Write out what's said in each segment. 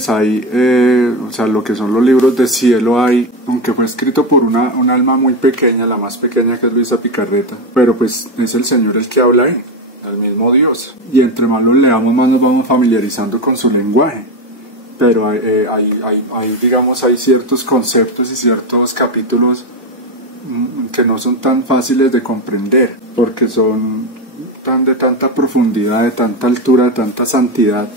imágenes hay, o sea, lo que son los libros de cielo hay, aunque fue escrito por un alma muy pequeña, la más pequeña, que es Luisa Picarreta, pero pues es el Señor el que habla ahí, el mismo Dios. Y entre más los leamos, más nos vamos familiarizando con su lenguaje. Pero hay ciertos conceptos y ciertos capítulos que no son tan fáciles de comprender, porque son de tanta profundidad, de tanta altura, de tanta santidad,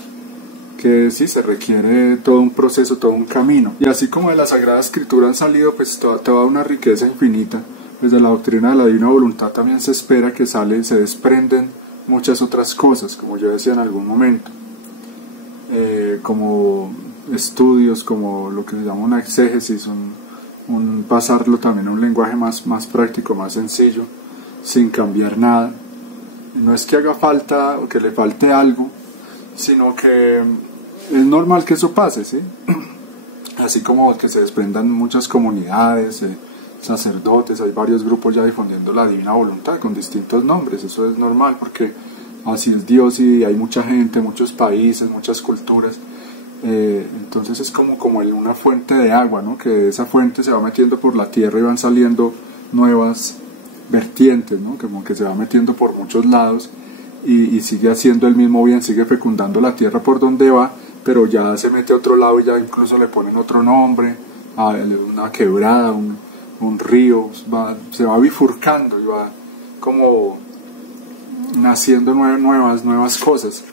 que sí se requiere todo un proceso, todo un camino. Y así como de la Sagrada Escritura han salido pues toda una riqueza infinita, pues de la doctrina de la Divina Voluntad también se espera que se desprenden muchas otras cosas, como yo decía en algún momento, como estudios, como lo que se llama una exégesis, un pasarlo también a un lenguaje más práctico, más sencillo, sin cambiar nada. No es que haga falta o que le falte algo, sino que es normal que eso pase, ¿sí? Así como que se desprendan muchas comunidades, sacerdotes, hay varios grupos ya difundiendo la Divina Voluntad con distintos nombres. Eso es normal porque así es Dios y hay mucha gente, muchos países, muchas culturas. Entonces es como una fuente de agua, ¿no? Que de esa fuente se va metiendo por la tierra y van saliendo nuevas vertientes, ¿no? Como que se va metiendo por muchos lados y sigue haciendo el mismo bien, sigue fecundando la tierra por donde va, pero ya se mete a otro lado y ya incluso le ponen otro nombre, a una quebrada, un río, se va bifurcando y va como naciendo nuevas cosas.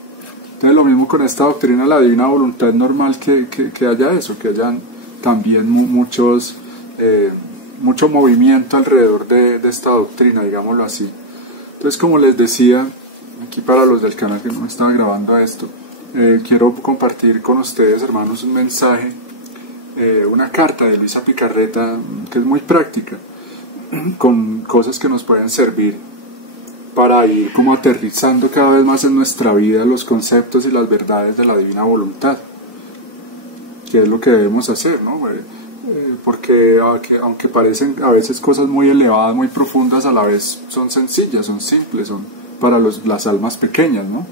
Entonces lo mismo con esta doctrina de la Divina Voluntad, es normal que haya eso, que hayan también mucho movimiento alrededor de esta doctrina, digámoslo así. Entonces, como les decía, aquí para los del canal que no estaba grabando esto, quiero compartir con ustedes, hermanos, un mensaje, una carta de Luisa Picarreta que es muy práctica, con cosas que nos pueden servir para ir como aterrizando cada vez más en nuestra vida los conceptos y las verdades de la Divina Voluntad, que es lo que debemos hacer, ¿no? Porque aunque parecen a veces cosas muy elevadas, muy profundas, a la vez son sencillas, son simples, son para las almas pequeñas, ¿no?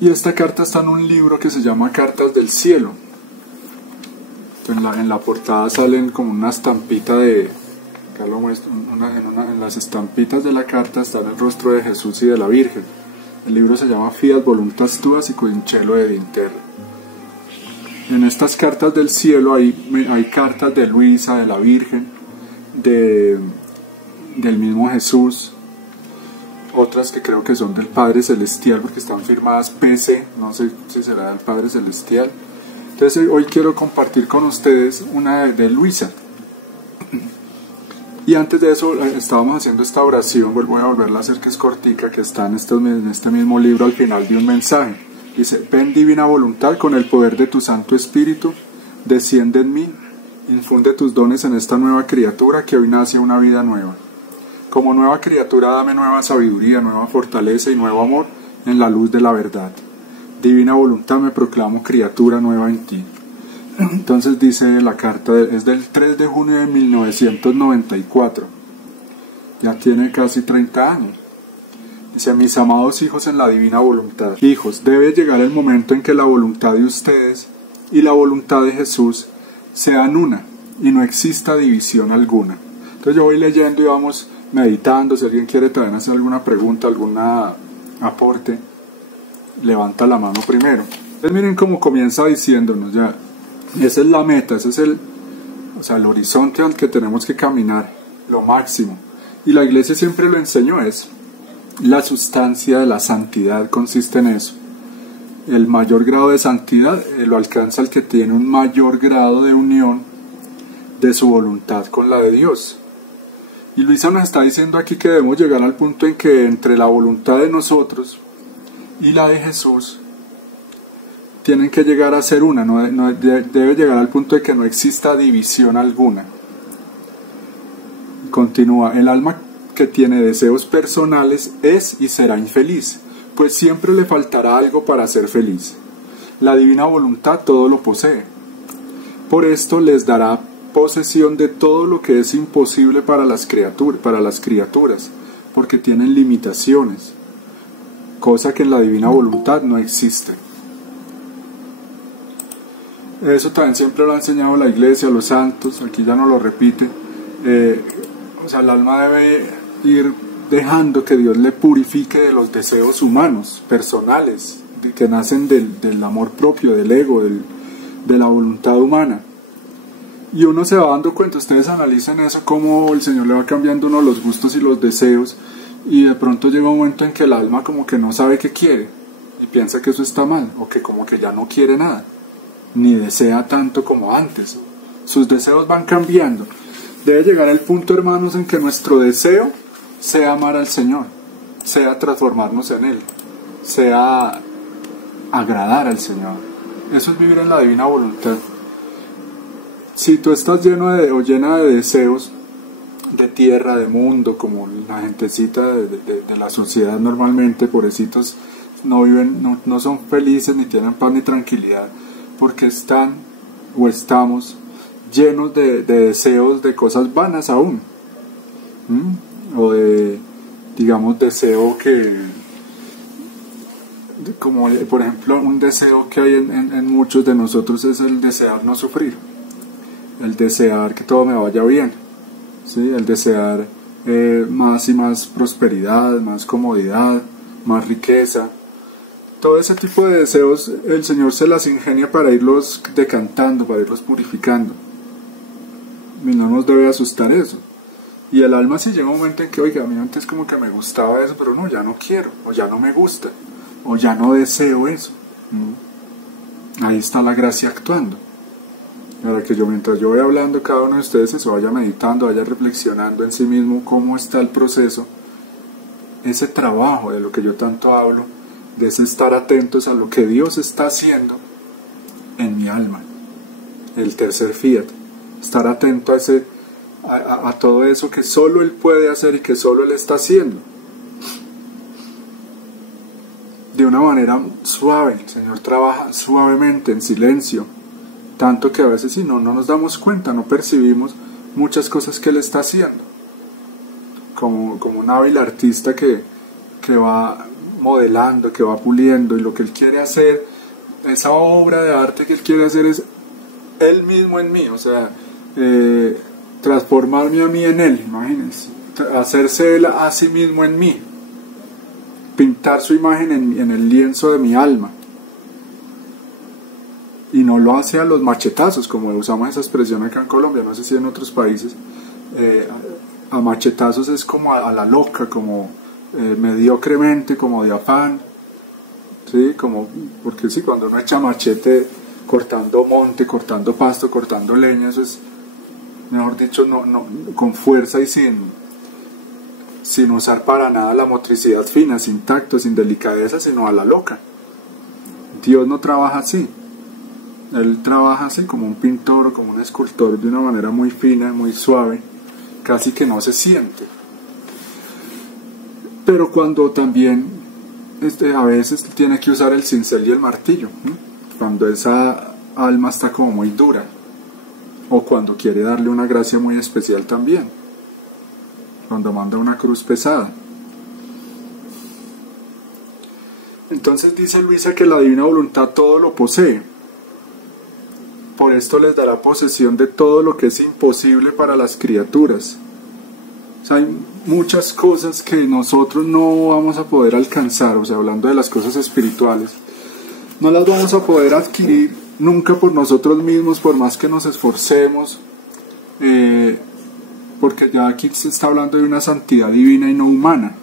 Y esta carta está en un libro que se llama Cartas del Cielo. En la portada salen como una estampita acá lo muestro, en las estampitas de la carta está el rostro de Jesús y de la Virgen. El libro se llama Fiat Voluntas Tuas y Codincello de Vinterra. En estas cartas del cielo hay cartas de Luisa, de la Virgen, del mismo Jesús, otras que creo que son del Padre Celestial porque están firmadas PC, no sé si será del Padre Celestial. Entonces hoy quiero compartir con ustedes una de Luisa. Y antes de eso estábamos haciendo esta oración, voy a volverla a hacer, que es cortica, que está en este mismo libro al final de un mensaje. Dice: ven Divina Voluntad, con el poder de tu Santo Espíritu, desciende en mí, infunde tus dones en esta nueva criatura que hoy nace una vida nueva. Como nueva criatura dame nueva sabiduría, nueva fortaleza y nuevo amor en la luz de la verdad. Divina Voluntad, me proclamo criatura nueva en ti. Entonces dice la carta, es del 3 de junio de 1994, ya tiene casi 30 años. Dice: mis amados hijos en la Divina Voluntad, hijos, debe llegar el momento en que la voluntad de ustedes y la voluntad de Jesús sean una y no exista división alguna. Entonces yo voy leyendo y vamos meditando. Si alguien quiere también hacer alguna pregunta, algún aporte, levanta la mano primero. Entonces miren cómo comienza diciéndonos ya. Esa es la meta, ese es el horizonte al que tenemos que caminar, lo máximo. Y la Iglesia siempre lo enseñó, es la sustancia de la santidad, consiste en eso. El mayor grado de santidad lo alcanza el que tiene un mayor grado de unión de su voluntad con la de Dios. Y Luisa nos está diciendo aquí que debemos llegar al punto en que entre la voluntad de nosotros y la de Jesús tienen que llegar a ser una, debe llegar al punto de que no exista división alguna. Continúa: el alma que tiene deseos personales es y será infeliz, pues siempre le faltará algo para ser feliz. La Divina Voluntad todo lo posee. Por esto les dará posesión de todo lo que es imposible para las criaturas, porque tienen limitaciones, cosa que en la Divina Voluntad no existe. Eso también siempre lo ha enseñado la iglesia, los santos, aquí ya no lo repite. O sea, el alma debe ir dejando que Dios le purifique de los deseos humanos, personales, que nacen del amor propio, del ego, de la voluntad humana. Y uno se va dando cuenta, ustedes analicen eso, cómo el Señor le va cambiando uno los gustos y los deseos, y de pronto llega un momento en que el alma como que no sabe qué quiere, y piensa que eso está mal, o que como que ya no quiere nada, ni desea tanto como antes. Sus deseos van cambiando. Debe llegar el punto, hermanos, en que nuestro deseo sea amar al Señor, sea transformarnos en Él, sea agradar al Señor. Eso es vivir en la divina voluntad. Si tú estás lleno o llena de deseos de tierra, de mundo, como la gentecita de la sociedad normalmente, pobrecitos, no viven, no son felices, ni tienen paz ni tranquilidad, porque están o estamos llenos de deseos de cosas vanas aún, o de, digamos, deseo que, como por ejemplo un deseo que hay en muchos de nosotros es el desear no sufrir, el desear que todo me vaya bien, ¿sí? El desear más y más prosperidad, más comodidad, más riqueza. Todo ese tipo de deseos el Señor se las ingenia para irlos decantando, para irlos purificando. Y no nos debe asustar eso. Y el alma, si llega un momento en que, oiga, a mí antes como que me gustaba eso, pero no, ya no quiero, o ya no me gusta, o ya no deseo eso. Ahí está la gracia actuando. Para que mientras yo voy hablando, cada uno de ustedes se vaya meditando, vaya reflexionando en sí mismo cómo está el proceso, ese trabajo de lo que yo tanto hablo, de ese estar atentos a lo que Dios está haciendo en mi alma. El tercer fiat, estar atento a todo eso que solo Él puede hacer y que solo Él está haciendo. De una manera suave, el Señor trabaja suavemente, en silencio, tanto que a veces si no nos damos cuenta, no percibimos muchas cosas que Él está haciendo, como un hábil artista que va modelando, que va puliendo, y lo que Él quiere hacer, esa obra de arte que Él quiere hacer es Él mismo en mí, o sea, transformarme a mí en Él, imagínense, hacerse Él a sí mismo en mí, pintar su imagen en el lienzo de mi alma. Y no lo hace a los machetazos, como usamos esa expresión acá en Colombia, no sé si en otros países. A machetazos es como a la loca, como mediocremente, como de afán, ¿sí? Porque sí, cuando uno echa machete cortando monte, cortando pasto, cortando leña, eso es, mejor dicho, no, con fuerza y sin usar para nada la motricidad fina, sin tacto, sin delicadeza, sino a la loca. Dios no trabaja así. Él trabaja así como un pintor o como un escultor, de una manera muy fina, muy suave, casi que no se siente. Pero cuando también a veces tiene que usar el cincel y el martillo, cuando esa alma está como muy dura, o cuando quiere darle una gracia muy especial también, cuando manda una cruz pesada. Entonces dice Luisa que la divina voluntad todo lo posee. Por esto les dará posesión de todo lo que es imposible para las criaturas. O sea, hay muchas cosas que nosotros no vamos a poder alcanzar, o sea, hablando de las cosas espirituales, no las vamos a poder adquirir nunca por nosotros mismos, por más que nos esforcemos, porque ya aquí se está hablando de una santidad divina y no humana.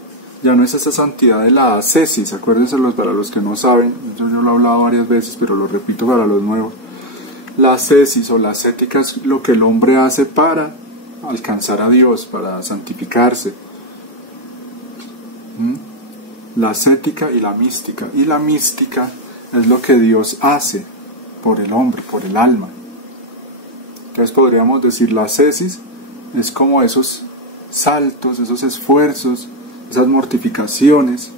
Ya no es esa santidad de la ascesis, acuérdense para los que no saben, yo lo he hablado varias veces, pero lo repito para los nuevos. La ascesis o la ascética es lo que el hombre hace para alcanzar a Dios, para santificarse. La ascética y la mística. Y la mística es lo que Dios hace por el hombre, por el alma. Entonces podríamos decir, la ascesis es como esos saltos, esos esfuerzos, esas mortificaciones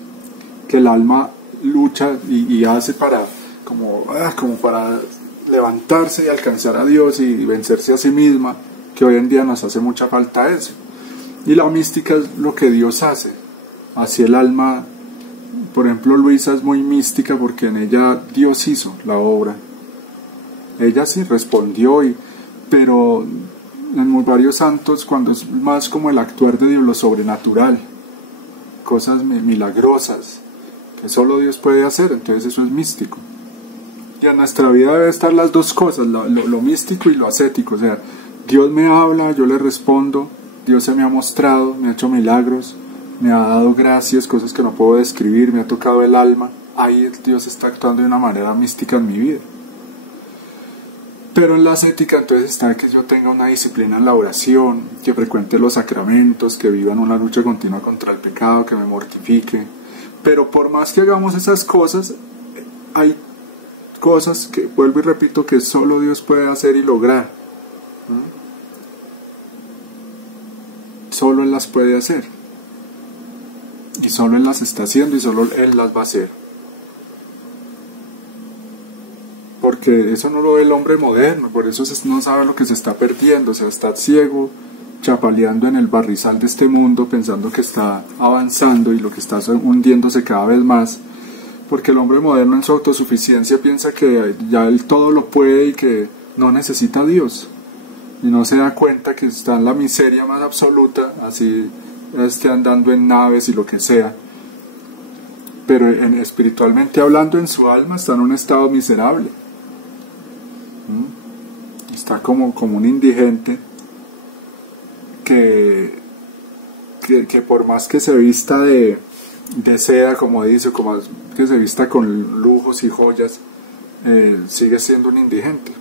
que el alma lucha y hace para como para levantarse y alcanzar a Dios y vencerse a sí misma, que hoy en día nos hace mucha falta eso. Y la mística es lo que Dios hace. Así el alma, por ejemplo, Luisa es muy mística porque en ella Dios hizo la obra. Ella sí respondió, pero en varios santos, cuando es más como el actuar de Dios, lo sobrenatural, cosas milagrosas, que solo Dios puede hacer, entonces eso es místico. Y en nuestra vida debe estar las dos cosas, lo místico y lo ascético, o sea, Dios me habla, yo le respondo, Dios se me ha mostrado, me ha hecho milagros, me ha dado gracias, cosas que no puedo describir, me ha tocado el alma, ahí Dios está actuando de una manera mística en mi vida. Pero en la ascética entonces está que yo tenga una disciplina en la oración, que frecuente los sacramentos, que viva en una lucha continua contra el pecado, que me mortifique. Pero por más que hagamos esas cosas, hay cosas que, vuelvo y repito, que solo Dios puede hacer y lograr. Solo Él las puede hacer. Y solo Él las está haciendo y solo Él las va a hacer. Porque eso no lo ve el hombre moderno, por eso no sabe lo que se está perdiendo, o sea, está ciego, chapaleando en el barrizal de este mundo, pensando que está avanzando y lo que está hundiéndose cada vez más, porque el hombre moderno en su autosuficiencia piensa que ya él todo lo puede y que no necesita a Dios, y no se da cuenta que está en la miseria más absoluta, así esté andando en naves y lo que sea, pero espiritualmente hablando en su alma está en un estado miserable. Está como un indigente que por más que se vista de seda, como dice, como que se vista con lujos y joyas, sigue siendo un indigente.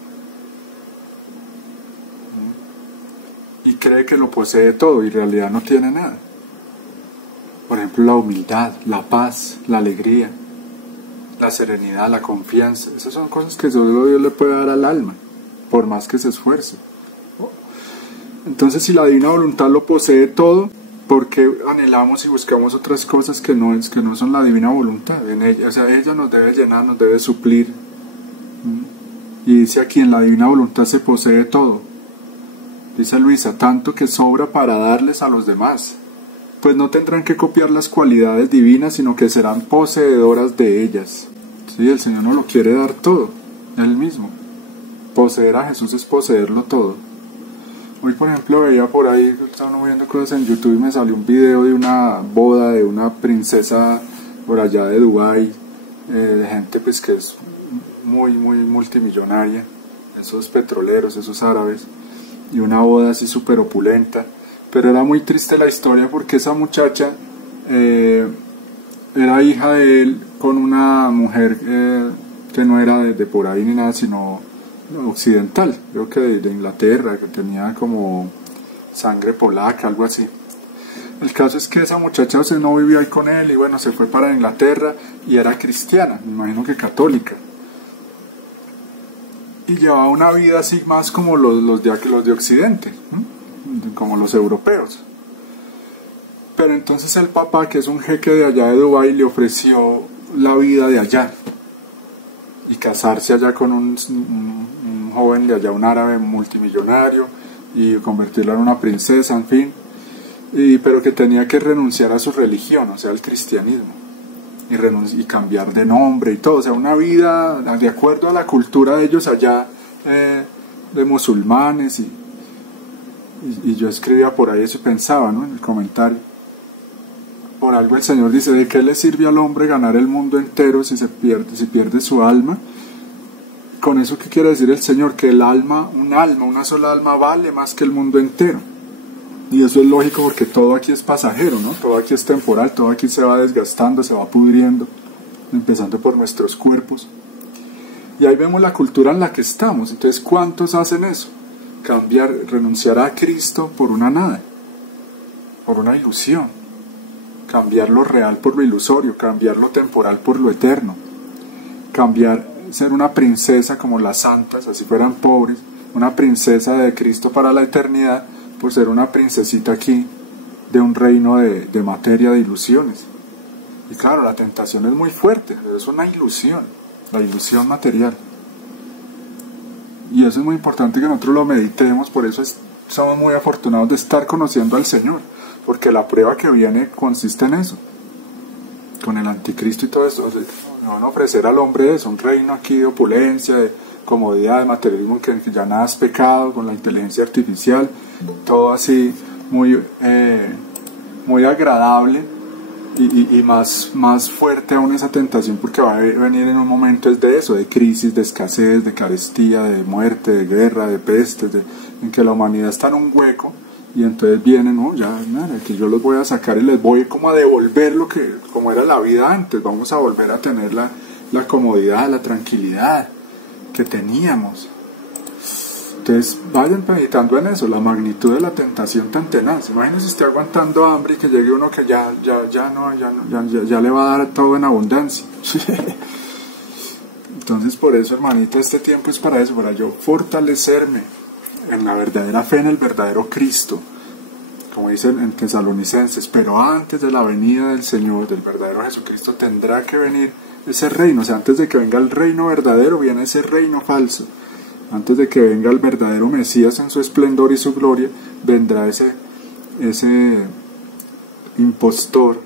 Y cree que lo posee todo y en realidad no tiene nada. Por ejemplo, la humildad, la paz, la alegría, la serenidad, la confianza, esas son cosas que solo Dios le puede dar al alma, por más que se esfuerce. Entonces, si la divina voluntad lo posee todo, ¿por qué anhelamos y buscamos otras cosas que no son la divina voluntad? O sea, ella nos debe llenar, nos debe suplir. Y dice aquí, en la divina voluntad se posee todo. Dice Luisa, tanto que sobra para darles a los demás. Pues no tendrán que copiar las cualidades divinas, sino que serán poseedoras de ellas. Sí, el Señor nos lo quiere dar todo, Él mismo. Poseer a Jesús es poseerlo todo. Hoy, por ejemplo, veía por ahí, estaba viendo cosas en YouTube y me salió un video de una boda de una princesa por allá de Dubái, de gente pues que es muy multimillonaria, esos petroleros, esos árabes, y una boda así súper opulenta. Pero era muy triste la historia porque esa muchacha era hija de él con una mujer que no era de por ahí ni nada, sino occidental, creo que de Inglaterra, que tenía como sangre polaca, algo así. El caso es que esa muchacha no vivió ahí con él y bueno, se fue para Inglaterra y era cristiana, me imagino que católica. Y llevaba una vida así más como los de Occidente, como los europeos. Pero entonces el papá, que es un jeque de allá de Dubái, le ofreció la vida de allá y casarse allá con un joven de allá, un árabe multimillonario, y convertirla en una princesa, en fin, pero que tenía que renunciar a su religión, o sea, al cristianismo, y cambiar de nombre y todo, o sea, una vida de acuerdo a la cultura de ellos allá, de musulmanes, y yo escribía por ahí eso y pensaba, ¿no?, en el comentario, por algo el Señor dice, ¿de qué le sirve al hombre ganar el mundo entero si pierde su alma? Con eso, ¿qué quiere decir el Señor? Que una sola alma vale más que el mundo entero. Y eso es lógico porque todo aquí es pasajero, ¿no? Todo aquí es temporal, todo aquí se va desgastando, se va pudriendo, empezando por nuestros cuerpos. Y ahí vemos la cultura en la que estamos. Entonces, ¿cuántos hacen eso? Renunciar a Cristo por una nada, por una ilusión. Cambiar lo real por lo ilusorio, cambiar lo temporal por lo eterno. Ser una princesa como las santas, así fueran pobres, una princesa de Cristo para la eternidad, por ser una princesita aquí de un reino de materia, de ilusiones. Y claro, la tentación es muy fuerte, es una ilusión, la ilusión material. Y eso es muy importante que nosotros lo meditemos, por eso somos muy afortunados de estar conociendo al Señor, porque la prueba que viene consiste en eso, con el anticristo y todo eso. Van a ofrecer al hombre eso, un reino aquí de opulencia, comodidad, de materialismo, que ya nada es pecado, con la inteligencia artificial, todo así muy agradable, y más fuerte aún esa tentación, porque va a venir en un momento es de eso, de crisis, de escasez, de carestía, de muerte, de guerra, de pestes, en que la humanidad está en un hueco, y entonces vienen, no, ya, nada, que yo los voy a sacar y les voy como a devolver lo que, como era la vida antes, vamos a volver a tener la comodidad, la tranquilidad que teníamos. Entonces vayan meditando en eso, la magnitud de la tentación tan tenaz. Imagínense usted aguantando hambre y que llegue uno que ya le va a dar todo en abundancia. Entonces por eso, hermanito, este tiempo es para eso, para yo fortalecerme en la verdadera fe, en el verdadero Cristo, como dicen en Tesalonicenses. Pero antes de la venida del Señor, del verdadero Jesucristo, tendrá que venir ese reino. O sea, antes de que venga el reino verdadero, viene ese reino falso. Antes de que venga el verdadero Mesías en su esplendor y su gloria, vendrá ese impostor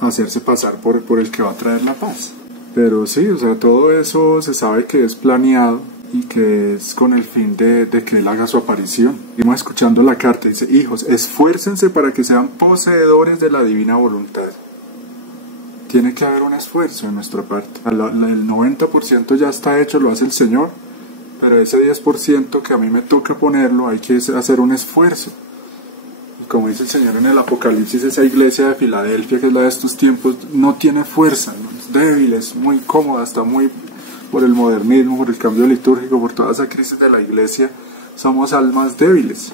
a hacerse pasar por el que va a traer la paz. Pero sí, o sea, todo eso se sabe que es planeado y que es con el fin de que Él haga su aparición. Seguimos escuchando la carta, dice: hijos, esfuércense para que sean poseedores de la divina voluntad. Tiene que haber un esfuerzo en nuestra parte. El 90% ya está hecho, lo hace el Señor. Pero ese 10% que a mí me toca ponerlo, hay que hacer un esfuerzo. Y como dice el Señor en el Apocalipsis, esa iglesia de Filadelfia, que es la de estos tiempos, no tiene fuerza, ¿no? Es débil, es muy cómoda, está muy por el modernismo, por el cambio litúrgico, por toda esa crisis de la iglesia. Somos almas débiles,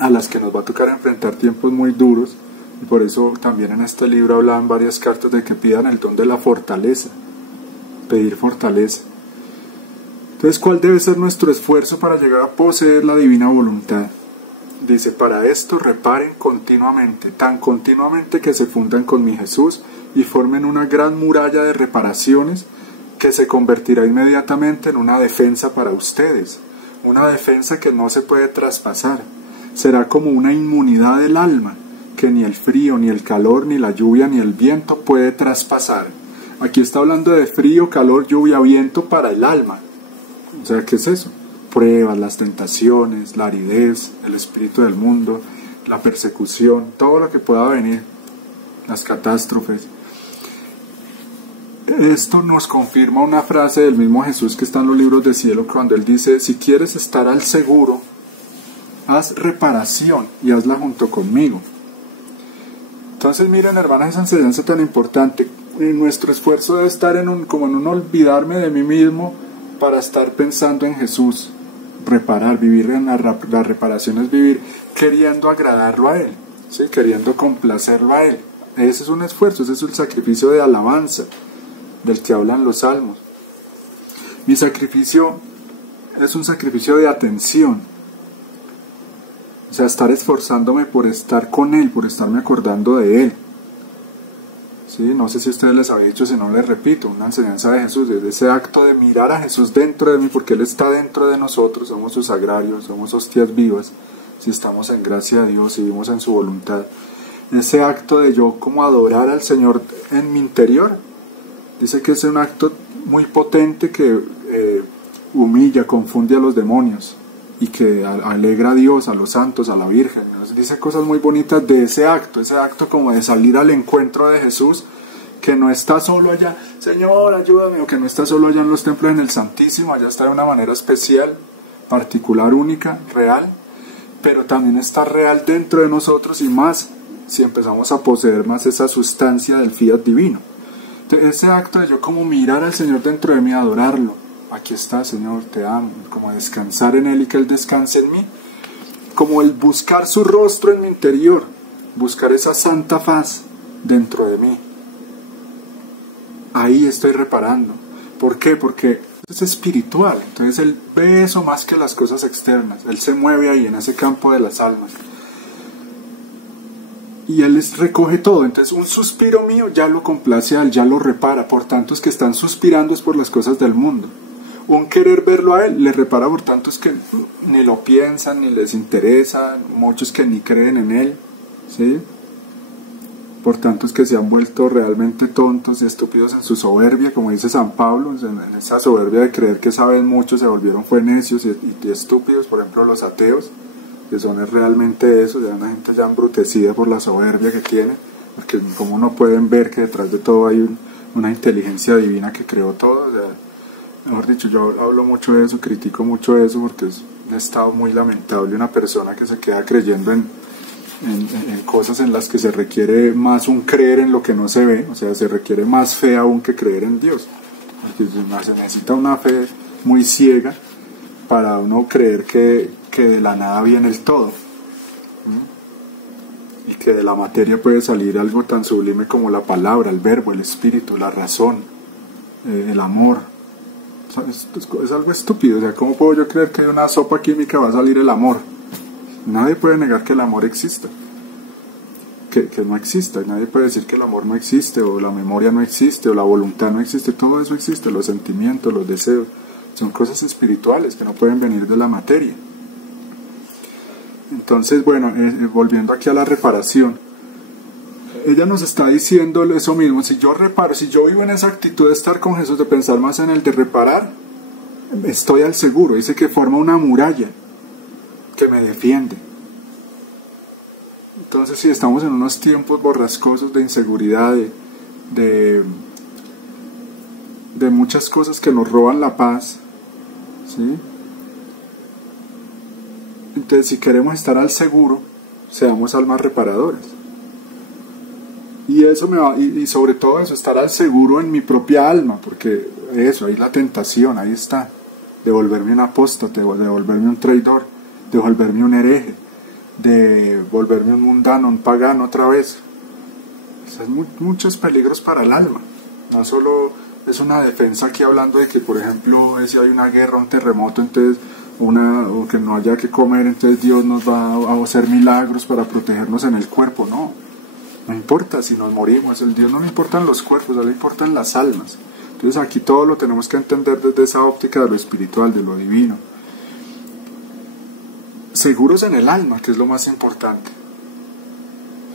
a las que nos va a tocar enfrentar tiempos muy duros. Y por eso también en este libro hablan varias cartas de que pidan el don de la fortaleza, pedir fortaleza. Entonces, ¿cuál debe ser nuestro esfuerzo para llegar a poseer la divina voluntad? Dice: para esto reparen continuamente, tan continuamente que se fundan con mi Jesús y formen una gran muralla de reparaciones que se convertirá inmediatamente en una defensa para ustedes, una defensa que no se puede traspasar. Será como una inmunidad del alma, que ni el frío, ni el calor, ni la lluvia, ni el viento puede traspasar. Aquí está hablando de frío, calor, lluvia, viento para el alma. O sea, ¿qué es eso? Pruebas, las tentaciones, la aridez, el espíritu del mundo, la persecución, todo lo que pueda venir, las catástrofes. Esto nos confirma una frase del mismo Jesús que está en los libros de cielo, cuando Él dice: si quieres estar al seguro, haz reparación y hazla junto conmigo. Entonces miren, hermanas, esa enseñanza tan importante. Nuestro esfuerzo debe estar como en un olvidarme de mí mismo, para estar pensando en Jesús, reparar, vivir en la reparación es vivir queriendo agradarlo a Él, ¿sí? Queriendo complacerlo a Él. Ese es un esfuerzo, ese es el sacrificio de alabanza del que hablan los salmos. Mi sacrificio es un sacrificio de atención, o sea, estar esforzándome por estar con Él, por estarme acordando de Él. Sí, no sé si a ustedes les había dicho, si no les repito, una enseñanza de Jesús, desde ese acto de mirar a Jesús dentro de mí, porque Él está dentro de nosotros, somos sus agrarios, somos hostias vivas, si estamos en gracia de Dios, si vivimos en su voluntad. Ese acto de yo como adorar al Señor en mi interior, dice que es un acto muy potente que humilla, confunde a los demonios y que alegra a Dios, a los santos, a la Virgen. Nos dice cosas muy bonitas de ese acto como de salir al encuentro de Jesús, que no está solo allá, Señor, ayúdame, o que no está solo allá en los templos, en el Santísimo, allá está de una manera especial, particular, única, real, pero también está real dentro de nosotros, y más si empezamos a poseer más esa sustancia del fiat divino. Entonces, ese acto de yo como mirar al Señor dentro de mí, adorarlo, aquí está, Señor, te amo, como descansar en Él y que Él descanse en mí, como el buscar su rostro en mi interior, buscar esa santa faz dentro de mí. Ahí estoy reparando. ¿Por qué? Porque es espiritual, entonces Él ve eso más que las cosas externas, Él se mueve ahí en ese campo de las almas. Y Él les recoge todo, entonces un suspiro mío ya lo complace a Él, ya lo repara. Por tantos que están suspirando es por las cosas del mundo. Un querer verlo a Él le repara por tantos que ni lo piensan, ni les interesa, muchos que ni creen en Él, ¿sí? por tantos que se han vuelto realmente tontos y estúpidos en su soberbia, como dice San Pablo, en esa soberbia de creer que saben mucho, se volvieron fue necios y estúpidos. Por ejemplo, los ateos, que son realmente eso, ya una gente ya embrutecida por la soberbia que tiene, porque como no pueden ver que detrás de todo hay una inteligencia divina que creó todo. O sea, mejor dicho, yo hablo mucho de eso, critico mucho eso, porque es un estado muy lamentable una persona que se queda creyendo en cosas en las que se requiere más un creer en lo que no se ve. O sea, se requiere más fe aún que creer en Dios, porque se necesita una fe muy ciega para uno creer que de la nada viene el todo, y que de la materia puede salir algo tan sublime como la palabra, el verbo, el espíritu, la razón, el amor. O sea, es algo estúpido. O sea, ¿cómo puedo yo creer que de una sopa química va a salir el amor? Nadie puede negar que el amor exista, que no exista. Nadie puede decir que el amor no existe, o la memoria no existe, o la voluntad no existe. Todo eso existe, los sentimientos, los deseos. Son cosas espirituales que no pueden venir de la materia. Entonces, bueno, volviendo aquí a la reparación, ella nos está diciendo eso mismo. Si yo reparo, si yo vivo en esa actitud de estar con Jesús, de pensar más en el de reparar, estoy al seguro. Dice que forma una muralla que me defiende. Entonces, si estamos en unos tiempos borrascosos de inseguridad, de muchas cosas que nos roban la paz, ¿sí? Entonces, si queremos estar al seguro, seamos almas reparadoras. Y eso y sobre todo eso, estar al seguro en mi propia alma, porque eso, ahí la tentación, ahí está, de volverme un apóstata, de volverme un traidor, de volverme un hereje, de volverme un mundano, un pagano otra vez. O sea, muchos peligros para el alma. No solo es una defensa aquí hablando de que, por ejemplo, si hay una guerra, un terremoto, entonces o que no haya que comer, entonces Dios nos va a hacer milagros para protegernos en el cuerpo. No importa si nos morimos, el Dios no le importan los cuerpos, a él le importan las almas. Entonces aquí todo lo tenemos que entender desde esa óptica de lo espiritual, de lo divino. Seguros en el alma, que es lo más importante,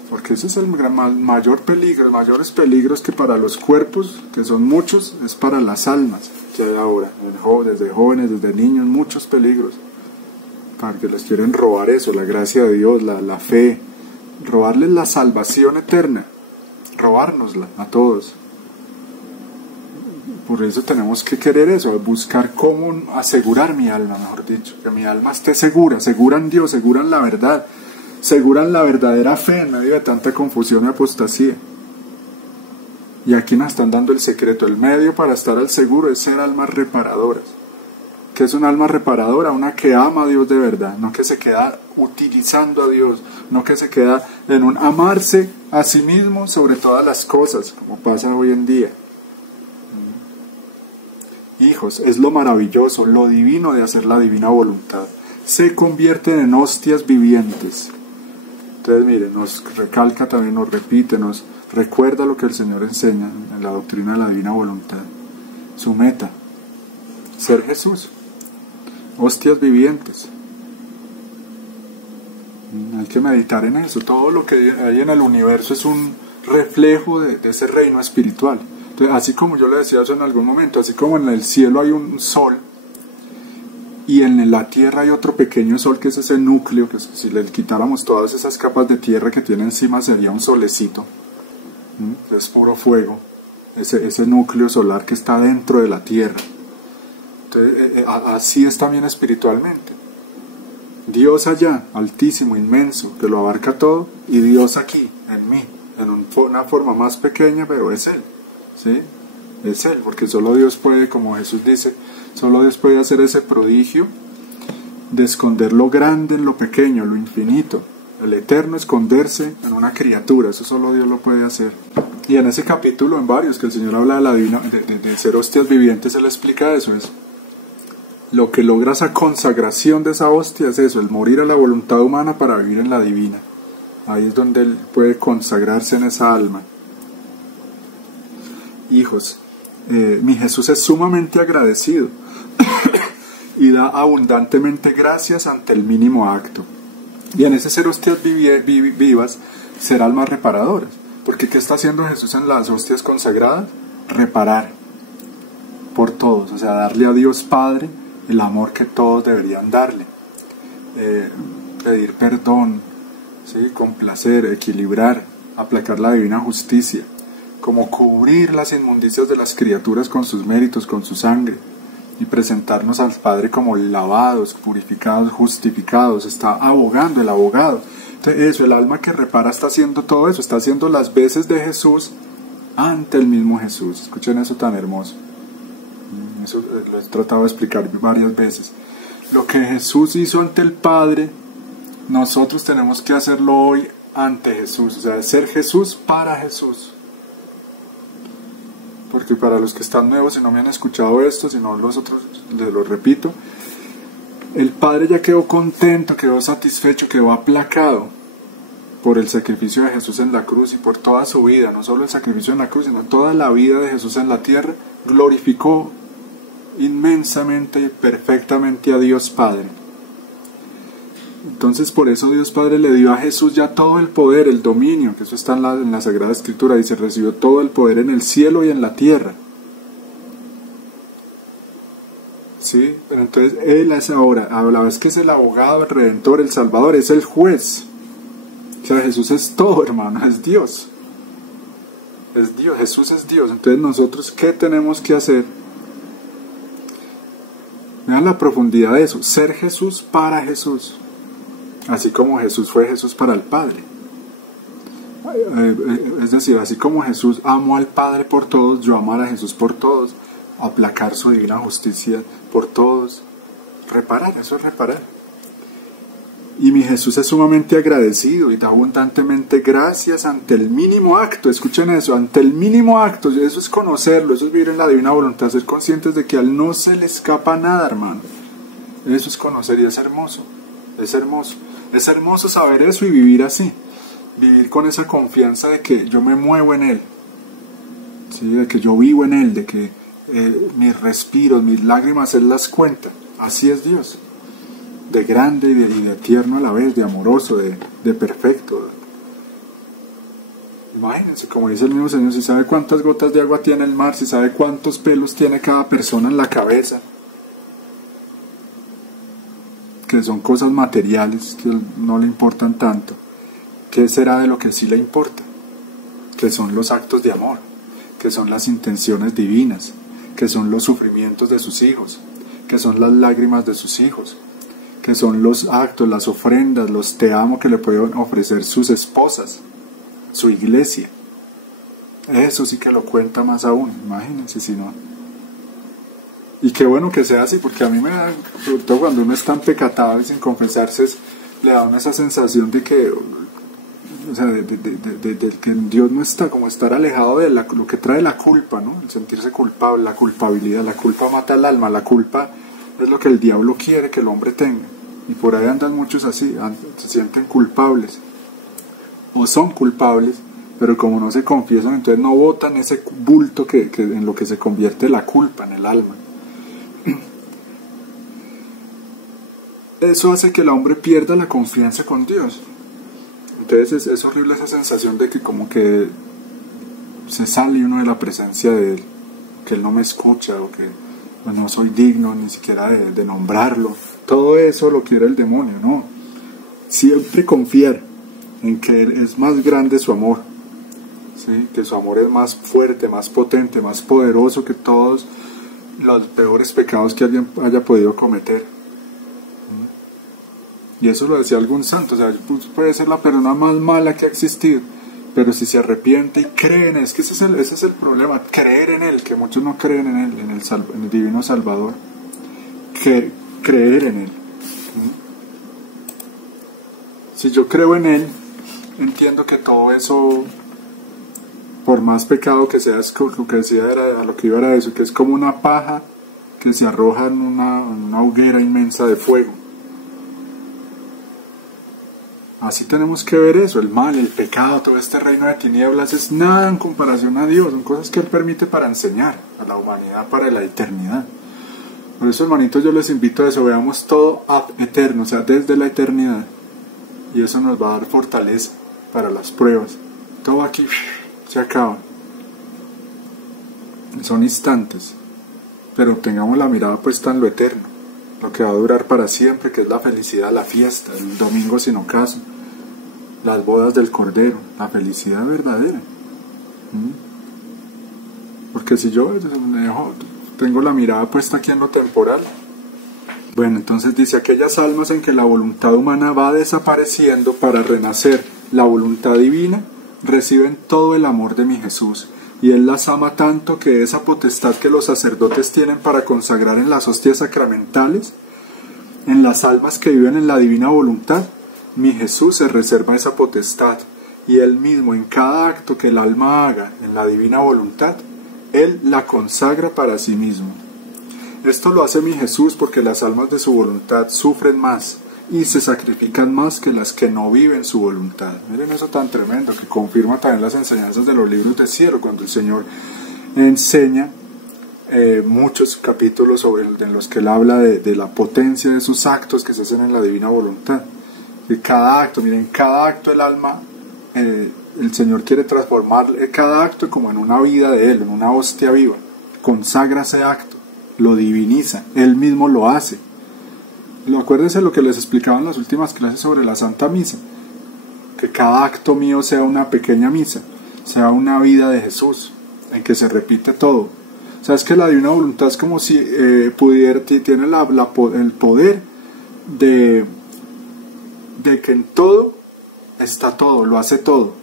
porque ese es el mayor peligro. Los mayores peligros que para los cuerpos, que son muchos, es para las almas que hay ahora, desde jóvenes, desde niños, muchos peligros, porque les quieren robar eso, la gracia de Dios, la fe, robarles la salvación eterna, robárnosla a todos. Por eso tenemos que querer eso, buscar cómo asegurar mi alma, mejor dicho, que mi alma esté segura, segura en Dios, segura en la verdad, segura en la verdadera fe en medio de tanta confusión y apostasía. Y aquí nos están dando el secreto, el medio para estar al seguro es ser almas reparadoras. ¿Qué es un alma reparadora? Una que ama a Dios de verdad, no que se queda utilizando a Dios, no que se queda en un amarse a sí mismo sobre todas las cosas, como pasa hoy en día. Hijos, es lo maravilloso, lo divino de hacer la divina voluntad. Se convierten en hostias vivientes. Entonces, mire, nos recalca también, nos repite, nos recuerda lo que el Señor enseña en la doctrina de la divina voluntad. Su meta, ser Jesús. Hostias vivientes. Hay que meditar en eso. Todo lo que hay en el universo es un reflejo de ese reino espiritual. Entonces, así como yo le decía eso en algún momento, así como en el cielo hay un sol y en la tierra hay otro pequeño sol, que es ese núcleo, que si le quitáramos todas esas capas de tierra que tiene encima sería un solecito. Es puro fuego, ese núcleo solar que está dentro de la tierra. Entonces, así es también espiritualmente. Dios allá, altísimo, inmenso, que lo abarca todo, y Dios aquí, en mí, en una forma más pequeña, pero es Él. ¿Sí? Es Él, porque solo Dios puede, como Jesús dice, solo Dios puede hacer ese prodigio de esconder lo grande en lo pequeño, lo infinito, el eterno, esconderse en una criatura. Eso solo Dios lo puede hacer. Y en ese capítulo, en varios, que el Señor habla de la divina, de ser hostias vivientes, Él explica eso. Es lo que logra esa consagración de esa hostia, es eso, el morir a la voluntad humana para vivir en la divina. Ahí es donde Él puede consagrarse en esa alma. Hijos, mi Jesús es sumamente agradecido y da abundantemente gracias ante el mínimo acto. Y en ese ser hostias vivas, ser almas reparadoras. Porque ¿qué está haciendo Jesús en las hostias consagradas? Reparar por todos, o sea, darle a Dios Padre el amor que todos deberían darle, pedir perdón, ¿sí? Complacer, equilibrar, aplacar la divina justicia, como cubrir las inmundicias de las criaturas con sus méritos, con su sangre, y presentarnos al Padre como lavados, purificados, justificados. Está abogando, el abogado. Entonces eso, el alma que repara está haciendo todo eso, está haciendo las veces de Jesús ante el mismo Jesús. Escuchen eso tan hermoso. Eso lo he tratado de explicar varias veces. Lo que Jesús hizo ante el Padre, nosotros tenemos que hacerlo hoy ante Jesús, o sea, ser Jesús para Jesús. Porque para los que están nuevos y no me han escuchado esto, si no los otros, les lo repito, el Padre ya quedó contento, quedó satisfecho, quedó aplacado por el sacrificio de Jesús en la cruz y por toda su vida, no solo el sacrificio en la cruz, sino toda la vida de Jesús en la tierra. Glorificó inmensamente y perfectamente a Dios Padre. Entonces por eso Dios Padre le dio a Jesús ya todo el poder, el dominio, que eso está en la Sagrada Escritura, dice, recibió todo el poder en el cielo y en la tierra. ¿Sí? Pero entonces Él es ahora, a la vez que es el abogado, el redentor, el salvador, es el juez. O sea, Jesús es todo, hermano, es Dios. Es Dios, Jesús es Dios. Entonces nosotros, ¿qué tenemos que hacer? Vean la profundidad de eso, ser Jesús para Jesús. Así como Jesús fue Jesús para el Padre. Es decir, así como Jesús amó al Padre por todos, yo amar a Jesús por todos, aplacar su divina justicia por todos, reparar, eso es reparar. Y mi Jesús es sumamente agradecido y da abundantemente gracias ante el mínimo acto. Escuchen eso, ante el mínimo acto. Eso es conocerlo, eso es vivir en la divina voluntad, ser conscientes de que a Él no se le escapa nada, hermano. Eso es conocer y es hermoso, es hermoso. Es hermoso saber eso y vivir así, vivir con esa confianza de que yo me muevo en Él, ¿sí? De que yo vivo en Él, de que mis respiros, mis lágrimas Él las cuenta. Así es Dios, de grande y de tierno a la vez, de amoroso, de perfecto. Imagínense, como dice el mismo Señor, si sabe cuántas gotas de agua tiene el mar, si sabe cuántos pelos tiene cada persona en la cabeza, que son cosas materiales que no le importan tanto, ¿qué será de lo que sí le importa? Que son los actos de amor, que son las intenciones divinas, que son los sufrimientos de sus hijos, que son las lágrimas de sus hijos, que son los actos, las ofrendas, los te amo que le pueden ofrecer sus esposas, su iglesia. Eso sí que lo cuenta más aún, imagínense si no. Y qué bueno que sea así, porque a mí me da, sobre todo cuando uno es tan pecatado y sin confesarse, le da una esa sensación de que, o sea, de que Dios no está, como estar alejado de lo que trae la culpa, ¿no? El sentirse culpable, la culpabilidad, la culpa mata al alma, la culpa es lo que el diablo quiere que el hombre tenga. Y por ahí andan muchos así, se sienten culpables, o son culpables, pero como no se confiesan, entonces no botan ese bulto que en lo que se convierte la culpa en el alma. Eso hace que el hombre pierda la confianza con Dios. Entonces es horrible esa sensación de que como que se sale uno de la presencia de Él, que Él no me escucha, o que pues, no soy digno ni siquiera de nombrarlo. Todo eso lo quiere el demonio, ¿no? Siempre confiar en que es más grande su amor, ¿sí? Que su amor es más fuerte, más potente, más poderoso que todos los peores pecados que alguien haya podido cometer. Y eso lo decía algún santo, o sea, puede ser la persona más mala que ha existido, pero si se arrepiente y cree en Él, es que ese es el problema, creer en Él, que muchos no creen en Él, en el Divino Salvador, que creer en Él. Si yo creo en Él, entiendo que todo eso, por más pecado que sea, es lo que decía a lo que iba era eso, que es como una paja que se arroja en una hoguera inmensa de fuego. Así tenemos que ver eso, el mal, el pecado, todo este reino de tinieblas es nada en comparación a Dios, son cosas que Él permite para enseñar a la humanidad para la eternidad. Por eso, hermanitos, yo les invito a eso, veamos todo ad eterno, o sea, desde la eternidad, y eso nos va a dar fortaleza para las pruebas. Todo aquí se acaba. Son instantes, pero tengamos la mirada puesta en lo eterno, lo que va a durar para siempre, que es la felicidad, la fiesta, el domingo sin ocaso, las bodas del Cordero, la felicidad verdadera. Porque si yo tengo la mirada puesta aquí en lo temporal, bueno, entonces dice, aquellas almas en que la voluntad humana va desapareciendo para renacer la voluntad divina, reciben todo el amor de mi Jesús, y Él las ama tanto que esa potestad que los sacerdotes tienen para consagrar en las hostias sacramentales, en las almas que viven en la divina voluntad, mi Jesús se reserva esa potestad, y Él mismo en cada acto que el alma haga en la divina voluntad, Él la consagra para sí mismo. Esto lo hace mi Jesús porque las almas de su voluntad sufren más y se sacrifican más que las que no viven su voluntad. Miren eso tan tremendo, que confirma también las enseñanzas de los libros de cielo, cuando el Señor enseña muchos capítulos en los que Él habla de la potencia de sus actos que se hacen en la divina voluntad. Y cada acto, miren, cada acto el alma, el Señor quiere transformar cada acto como en una vida de Él, en una hostia viva. Consagra ese acto, lo diviniza, Él mismo lo hace. Acuérdense lo que les explicaba en las últimas clases sobre la Santa Misa, que cada acto mío sea una pequeña misa, sea una vida de Jesús, en que se repite todo. O sea, es que la divina voluntad es como si tiene el poder de que en todo está todo, lo hace todo.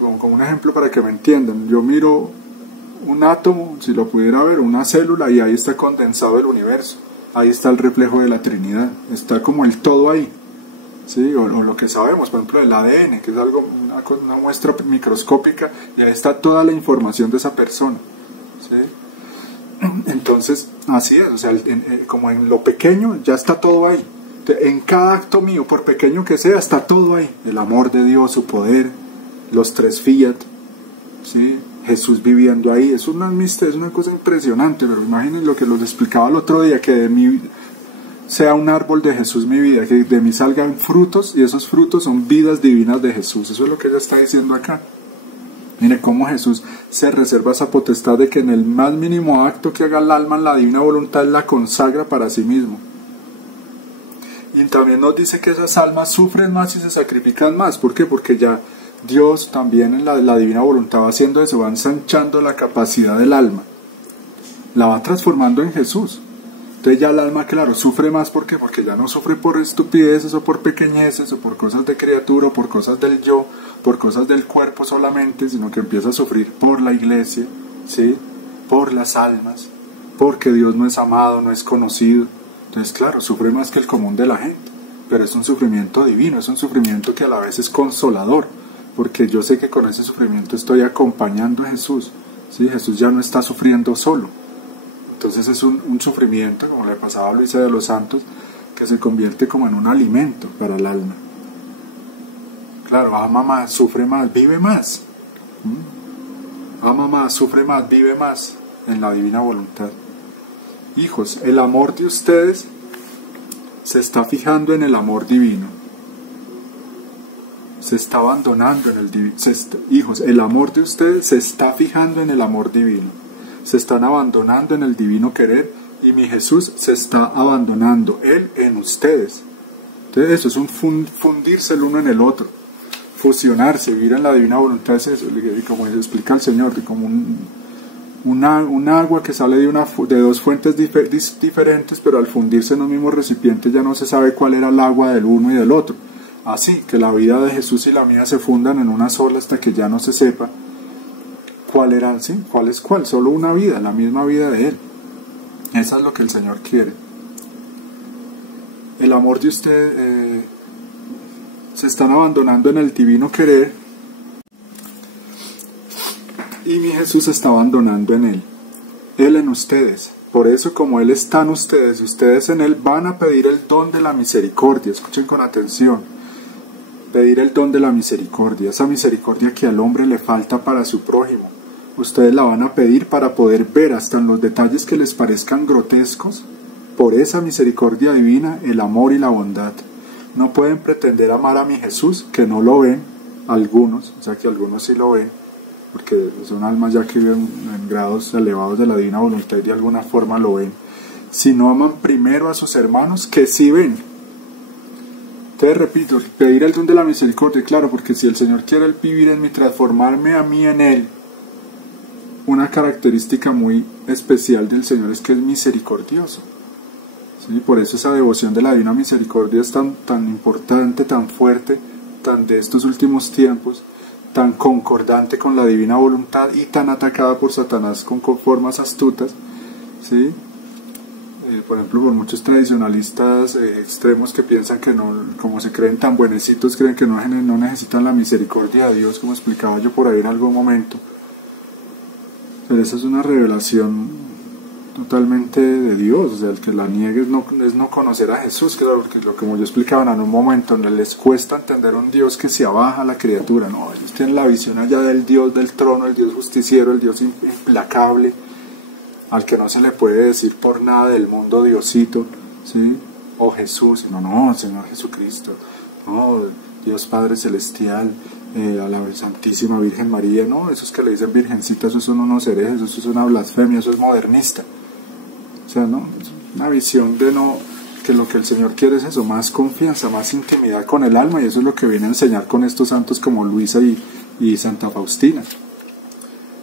Como un ejemplo para que me entiendan, yo miro un átomo, si lo pudiera ver, una célula, y ahí está condensado el universo. Ahí está el reflejo de la Trinidad, está como el todo ahí, ¿sí? O lo que sabemos, por ejemplo, el ADN, que es algo, una muestra microscópica, y ahí está toda la información de esa persona, ¿sí? Entonces, así es, o sea, como en lo pequeño, ya está todo ahí. En cada acto mío, por pequeño que sea, está todo ahí. El amor de Dios, su poder, los tres fiat, ¿sí? Jesús viviendo ahí, es una cosa impresionante, pero imaginen lo que les explicaba el otro día, que de mí sea un árbol de Jesús mi vida, que de mí salgan frutos, y esos frutos son vidas divinas de Jesús. Eso es lo que ella está diciendo acá. Mire cómo Jesús se reserva esa potestad de que en el más mínimo acto que haga el alma en la divina voluntad la consagra para sí mismo. Y también nos dice que esas almas sufren más y se sacrifican más. ¿Por qué? Porque ya Dios también en la divina voluntad va haciendo eso, va ensanchando la capacidad del alma, la va transformando en Jesús. Entonces ya el alma, claro, sufre más. ¿Por qué? Porque ya no sufre por estupideces o por pequeñeces o por cosas de criatura o por cosas del yo, por cosas del cuerpo solamente, sino que empieza a sufrir por la iglesia, ¿sí? Por las almas, porque Dios no es amado, no es conocido. Entonces, claro, sufre más que el común de la gente, pero es un sufrimiento divino, es un sufrimiento que a la vez es consolador, porque yo sé que con ese sufrimiento estoy acompañando a Jesús, ¿sí? Jesús ya no está sufriendo solo. Entonces es un sufrimiento, como le pasaba a Luisa de los Santos, que se convierte como en un alimento para el alma. Claro, ama más, sufre más, vive más. Ama más, sufre más, vive más en la divina voluntad. Hijos, el amor de ustedes se está fijando en el amor divino. Se está abandonando en el divino. Hijos, el amor de ustedes se está fijando en el amor divino. Se están abandonando en el divino querer, y mi Jesús se está abandonando, Él en ustedes. Entonces eso es un fundirse el uno en el otro, fusionarse, vivir en la divina voluntad. Es eso, como explica el Señor, como un agua que sale de dos fuentes diferentes, pero al fundirse en un mismo recipiente ya no se sabe cuál era el agua del uno y del otro. Así que la vida de Jesús y la mía se fundan en una sola hasta que ya no se sepa cuál era, ¿sí? ¿Cuál es cuál? Solo una vida, la misma vida de Él. Eso es lo que el Señor quiere. El amor de usted se están abandonando en el divino querer, y mi Jesús se está abandonando en Él. Él en ustedes. Por eso, como Él está en ustedes y ustedes en Él, van a pedir el don de la misericordia. Escuchen con atención. Pedir el don de la misericordia, esa misericordia que al hombre le falta para su prójimo. Ustedes la van a pedir para poder ver hasta en los detalles que les parezcan grotescos, por esa misericordia divina, el amor y la bondad. No pueden pretender amar a mi Jesús que no lo ven, algunos, o sea que algunos sí lo ven, porque son almas ya que viven en grados elevados de la divina voluntad y de alguna forma lo ven, sino aman primero a sus hermanos que sí ven. Te repito, pedir el don de la misericordia, claro, porque si el Señor quiere vivir en mí, transformarme a mí en Él, una característica muy especial del Señor es que es misericordioso. ¿Sí? Por eso esa devoción de la divina misericordia es tan importante, tan fuerte, tan de estos últimos tiempos, tan concordante con la divina voluntad y tan atacada por Satanás con formas astutas, ¿sí? Por ejemplo, por muchos tradicionalistas extremos que piensan que no, como se creen tan buenecitos, creen que no necesitan la misericordia de Dios, como explicaba yo por ahí en algún momento. Pero esa es una revelación totalmente de Dios, o sea, el que la niegue es no conocer a Jesús, claro, porque como yo explicaba en un momento, donde les cuesta entender un Dios que se abaja a la criatura, no, ellos tienen la visión allá del Dios del trono, el Dios justiciero, el Dios implacable, al que no se le puede decir por nada del mundo Diosito, ¿sí? O Jesús, no, Señor Jesucristo, no, Dios Padre Celestial, a la Santísima Virgen María, no, esos que le dicen virgencita, esos son unos herejes, eso es una blasfemia, eso es modernista. O sea, no, una visión de que lo que el Señor quiere es eso, más confianza, más intimidad con el alma, y eso es lo que viene a enseñar con estos santos como Luisa y Santa Faustina,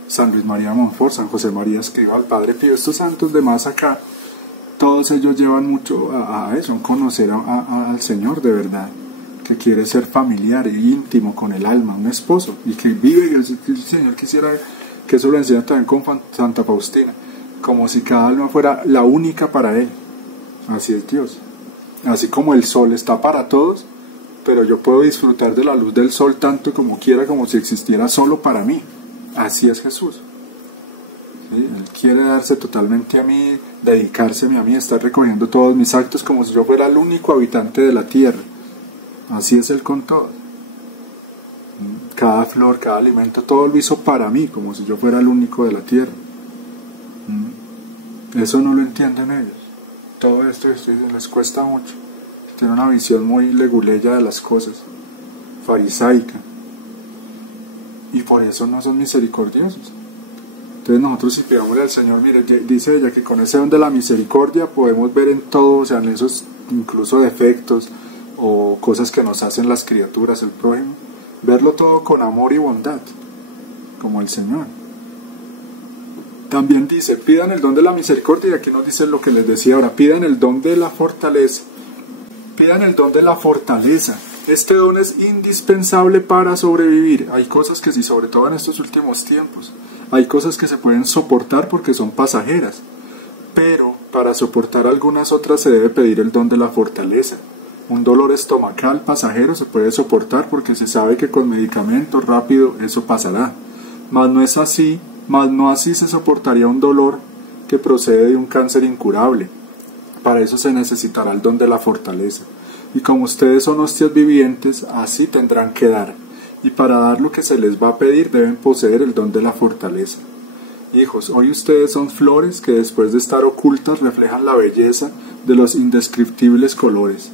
San Luis María Montfort, San José María Escrivá, al Padre Pío. Estos santos de más acá, todos ellos llevan mucho a eso, a conocer al Señor de verdad, que quiere ser familiar e íntimo con el alma, un esposo, y que vive, el Señor quisiera que eso lo enseña también con Santa Faustina, como si cada alma fuera la única para Él. Así es Dios. Así como el sol está para todos, pero yo puedo disfrutar de la luz del sol tanto como quiera, como si existiera solo para mí. Así es Jesús. ¿Sí? Él quiere darse totalmente a mí, dedicárseme a mí, estar recogiendo todos mis actos como si yo fuera el único habitante de la tierra. Así es Él con todo. Cada flor, cada alimento, todo lo hizo para mí, como si yo fuera el único de la tierra. Eso no lo entienden ellos. Todo esto les cuesta mucho. Tienen una visión muy leguleya de las cosas, farisaica. Y por eso no son misericordiosos. Entonces nosotros, si pidámosle al Señor, mire, dice ella que con ese don de la misericordia podemos ver en todo, o sea, en esos incluso defectos o cosas que nos hacen las criaturas, el prójimo, verlo todo con amor y bondad, como el Señor. También dice, pidan el don de la misericordia, y aquí nos dice lo que les decía ahora, pidan el don de la fortaleza. Pidan el don de la fortaleza. Este don es indispensable para sobrevivir. Hay cosas que sí, sobre todo en estos últimos tiempos, hay cosas que se pueden soportar porque son pasajeras, pero para soportar algunas otras se debe pedir el don de la fortaleza. Un dolor estomacal pasajero se puede soportar porque se sabe que con medicamentos rápido eso pasará. Mas no así se soportaría un dolor que procede de un cáncer incurable. Para eso se necesitará el don de la fortaleza. Y como ustedes son hostias vivientes, así tendrán que dar. Y para dar lo que se les va a pedir deben poseer el don de la fortaleza. Hijos, hoy ustedes son flores que después de estar ocultas reflejan la belleza de los indescriptibles colores.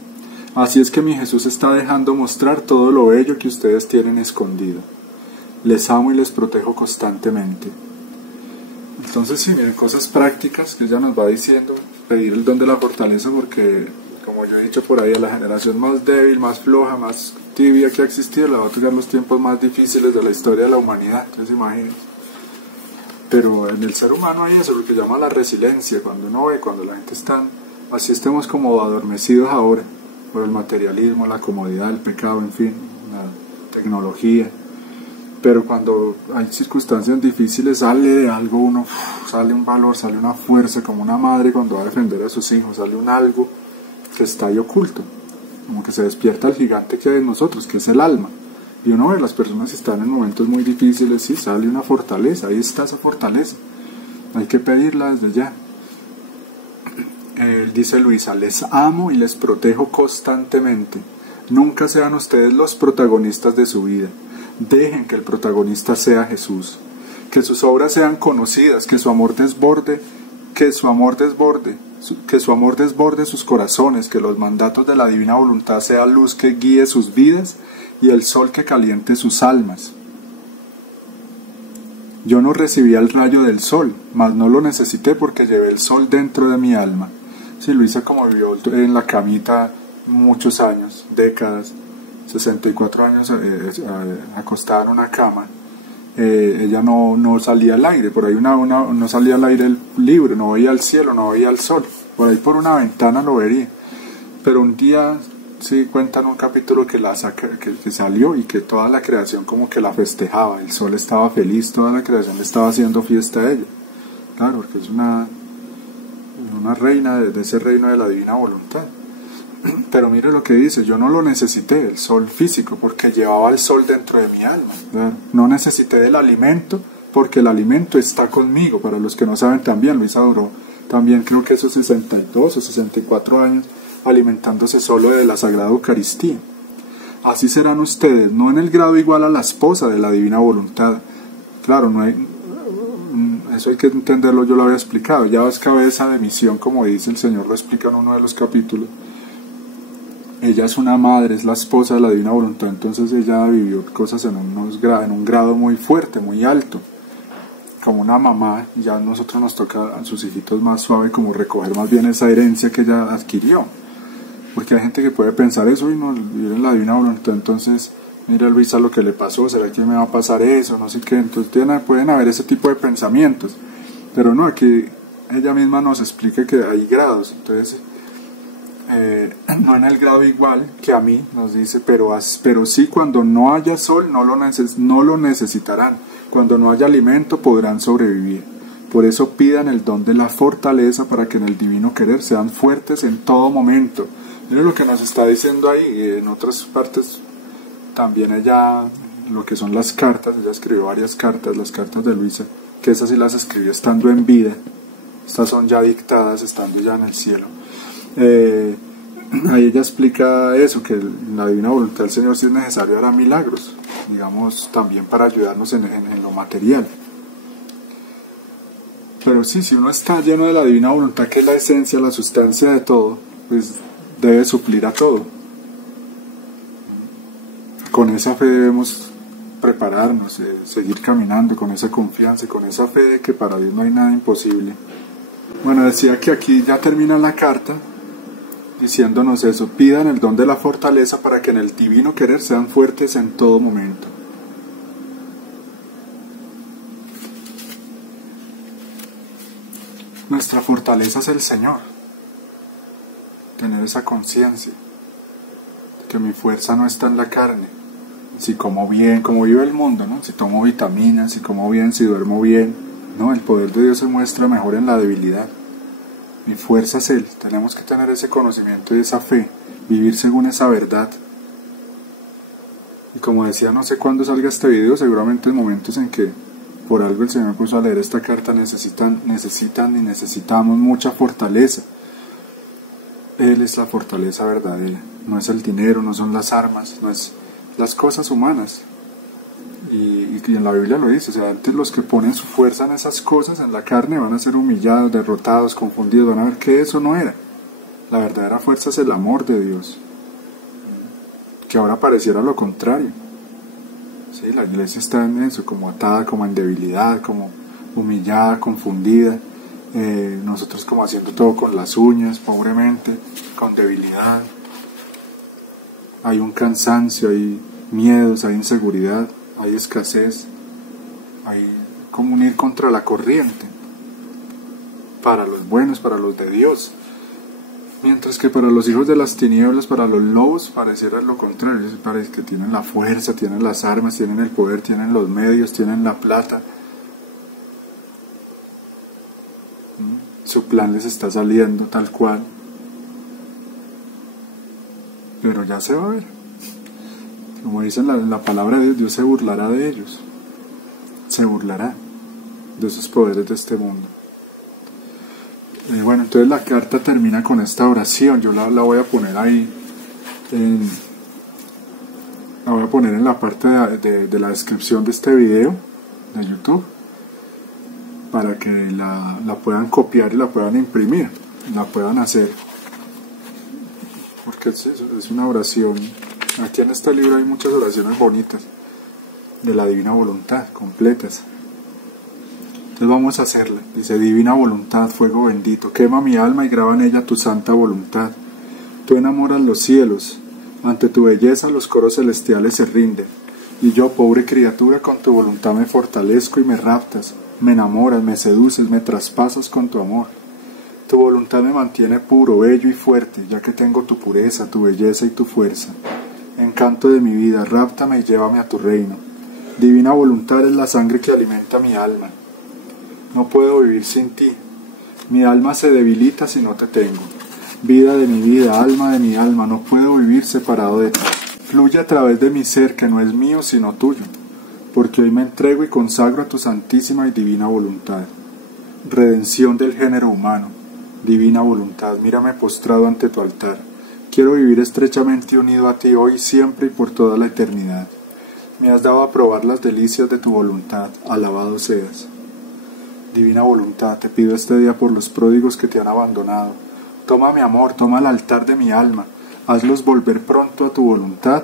Así es que mi Jesús está dejando mostrar todo lo bello que ustedes tienen escondido. Les amo y les protejo constantemente. Entonces, sí, miren, cosas prácticas que ella nos va diciendo, pedir el don de la fortaleza, porque, como yo he dicho por ahí, a la generación más débil, más floja, más tibia que ha existido, la va a tocar los tiempos más difíciles de la historia de la humanidad, entonces imagínense. Pero en el ser humano hay eso, lo que llama la resiliencia, cuando uno ve, cuando la gente está, así estemos como adormecidos ahora, por el materialismo, la comodidad, el pecado, en fin, la tecnología. Pero cuando hay circunstancias difíciles sale de algo uno, sale un valor, sale una fuerza, como una madre cuando va a defender a sus hijos, sale un algo que está ahí oculto, como que se despierta el gigante que hay en nosotros, que es el alma. Y uno ve las personas que están en momentos muy difíciles, sí, sale una fortaleza, ahí está esa fortaleza, hay que pedirla desde ya. Dice Luisa, les amo y les protejo constantemente, nunca sean ustedes los protagonistas de su vida. Dejen que el protagonista sea Jesús, que sus obras sean conocidas, que su amor desborde sus corazones, que los mandatos de la divina voluntad sean luz que guíe sus vidas y el sol que caliente sus almas. Yo no recibía el rayo del sol, mas no lo necesité porque llevé el sol dentro de mi alma. Sí, Luisa como vivió en la camita muchos años, décadas, 64 años acostada en una cama, ella no salía al aire, por ahí no salía al aire libre, no veía el cielo, no veía el sol, por ahí por una ventana lo vería. Pero un día sí cuentan un capítulo que salió y que toda la creación como que la festejaba, el sol estaba feliz, toda la creación le estaba haciendo fiesta a ella. Claro, porque es una reina de ese reino de la divina voluntad. Pero mire lo que dice, yo no lo necesité, el sol físico, porque llevaba el sol dentro de mi alma, ¿verdad? No necesité del alimento, porque el alimento está conmigo. Para los que no saben también, Luisa duró también creo que esos 62 o 64 años alimentándose solo de la Sagrada Eucaristía. Así serán ustedes, no en el grado igual a la esposa de la divina voluntad. Claro, eso hay que entenderlo, yo lo había explicado, ya es cabeza de misión, como dice el Señor, lo explica en uno de los capítulos. Ella es una madre, es la esposa de la divina voluntad, entonces ella vivió cosas en un grado muy fuerte, muy alto, como una mamá, y ya a nosotros nos toca a sus hijitos más suave, como recoger más bien esa herencia que ella adquirió. Porque hay gente que puede pensar eso y no vivir en la divina voluntad, entonces mira Luisa lo que le pasó, ¿será que me va a pasar eso? No sé qué, entonces pueden haber ese tipo de pensamientos, pero no, aquí ella misma nos explica que hay grados, entonces no en el grado igual que a mí, nos dice, pero sí cuando no haya sol no lo necesitarán, cuando no haya alimento podrán sobrevivir. Por eso pidan el don de la fortaleza para que en el divino querer sean fuertes en todo momento. Miren lo que nos está diciendo ahí, en otras partes también ella, lo que son las cartas, ella escribió varias cartas, las cartas de Luisa, que esas sí las escribió estando en vida, estas son ya dictadas estando ya en el cielo. Ahí ella explica eso, que en la divina voluntad del Señor si es necesario hará milagros, digamos también para ayudarnos en lo material. Pero sí, si uno está lleno de la divina voluntad, que es la esencia, la sustancia de todo, pues debe suplir a todo. Con esa fe debemos prepararnos, seguir caminando con esa confianza y con esa fe de que para Dios no hay nada imposible. Bueno, decía que aquí ya termina la carta diciéndonos eso, pidan el don de la fortaleza para que en el divino querer sean fuertes en todo momento. Nuestra fortaleza es el Señor, tener esa conciencia, que mi fuerza no está en la carne, si como bien, como vive el mundo, ¿no? Si tomo vitaminas, si como bien, si duermo bien, no, el poder de Dios se muestra mejor en la debilidad. Mi fuerza es Él, tenemos que tener ese conocimiento y esa fe, vivir según esa verdad. Y como decía, no sé cuándo salga este video, seguramente en momentos en que por algo el Señor me puso a leer esta carta, necesitan y necesitamos mucha fortaleza. Él es la fortaleza verdadera, no es el dinero, no son las armas, no es las cosas humanas. Y en la Biblia lo dice, o sea, antes los que ponen su fuerza en esas cosas, en la carne, van a ser humillados, derrotados, confundidos, van a ver que eso no era. La verdadera fuerza es el amor de Dios, que ahora pareciera lo contrario. Sí, la iglesia está en eso, como atada, como en debilidad, como humillada, confundida, nosotros como haciendo todo con las uñas, pobremente, con debilidad. Hay un cansancio, hay miedos, hay inseguridad, hay escasez, hay como un ir contra la corriente, para los buenos, para los de Dios. Mientras que para los hijos de las tinieblas, para los lobos, pareciera lo contrario. Parece que tienen la fuerza, tienen las armas, tienen el poder, tienen los medios, tienen la plata. Su plan les está saliendo tal cual. Pero ya se va a ver. Como dice la palabra de Dios, Dios se burlará de ellos. Se burlará de esos poderes de este mundo. Bueno, entonces la carta termina con esta oración. Yo la voy a poner ahí, la voy a poner en la parte de la descripción de este video de YouTube, para que la puedan copiar y la puedan imprimir, la puedan hacer, porque es una oración Aquí en este libro hay muchas oraciones bonitas de la divina voluntad, completas. Entonces vamos a hacerla. Dice: divina voluntad, fuego bendito, quema mi alma y graba en ella tu santa voluntad. Tú enamoras los cielos, ante tu belleza los coros celestiales se rinden. Y yo, pobre criatura, con tu voluntad me fortalezco y me raptas, me enamoras, me seduces, me traspasas con tu amor. Tu voluntad me mantiene puro, bello y fuerte, ya que tengo tu pureza, tu belleza y tu fuerza. Encanto de mi vida, ráptame y llévame a tu reino. Divina voluntad es la sangre que alimenta mi alma. No puedo vivir sin ti. Mi alma se debilita si no te tengo. Vida de mi vida, alma de mi alma, no puedo vivir separado de ti. Fluye a través de mi ser, que no es mío sino tuyo, porque hoy me entrego y consagro a tu santísima y divina voluntad. Redención del género humano, divina voluntad, mírame postrado ante tu altar. Quiero vivir estrechamente unido a ti hoy, siempre y por toda la eternidad. Me has dado a probar las delicias de tu voluntad, alabado seas. Divina voluntad, te pido este día por los pródigos que te han abandonado. Toma mi amor, toma el altar de mi alma, hazlos volver pronto a tu voluntad,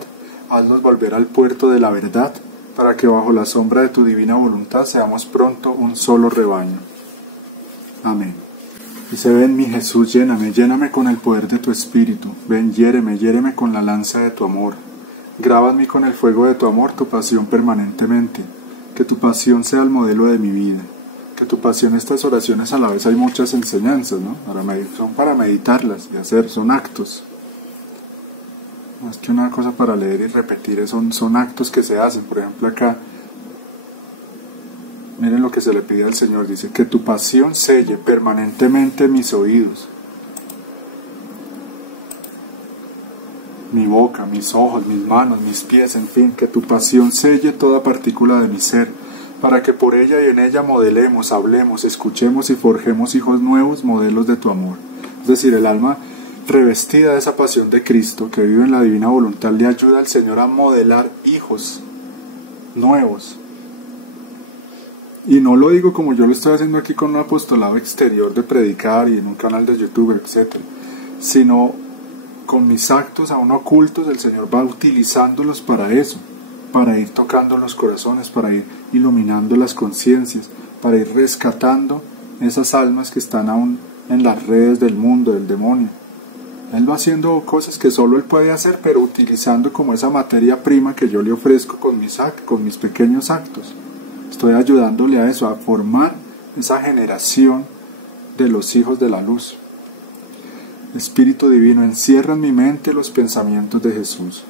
hazlos volver al puerto de la verdad, para que bajo la sombra de tu divina voluntad seamos pronto un solo rebaño. Amén. Dice: ven mi Jesús, lléname, lléname con el poder de tu espíritu, ven, hiéreme, hiéreme con la lanza de tu amor, graba en mí con el fuego de tu amor tu pasión permanentemente, que tu pasión sea el modelo de mi vida. Que tu pasión, estas oraciones a la vez hay muchas enseñanzas, ¿no? Son para meditarlas y hacer, son actos. Más que una cosa para leer y repetir, son actos que se hacen. Por ejemplo acá, miren lo que se le pide al Señor, dice: que tu pasión selle permanentemente mis oídos, mi boca, mis ojos, mis manos, mis pies, en fin, que tu pasión selle toda partícula de mi ser, para que por ella y en ella modelemos, hablemos, escuchemos y forjemos hijos nuevos, modelos de tu amor. Es decir, el alma revestida de esa pasión de Cristo, que vive en la divina voluntad, le ayuda al Señor a modelar hijos nuevos. Y no lo digo como yo lo estoy haciendo aquí con un apostolado exterior de predicar y en un canal de YouTube, etc., sino con mis actos aún ocultos. El Señor va utilizándolos para eso, para ir tocando los corazones, para ir iluminando las conciencias, para ir rescatando esas almas que están aún en las redes del mundo, del demonio. Él va haciendo cosas que solo Él puede hacer, pero utilizando como esa materia prima que yo le ofrezco con mis pequeños actos. Estoy ayudándole a eso, a formar esa generación de los hijos de la luz. Espíritu Divino, encierra en mi mente los pensamientos de Jesús.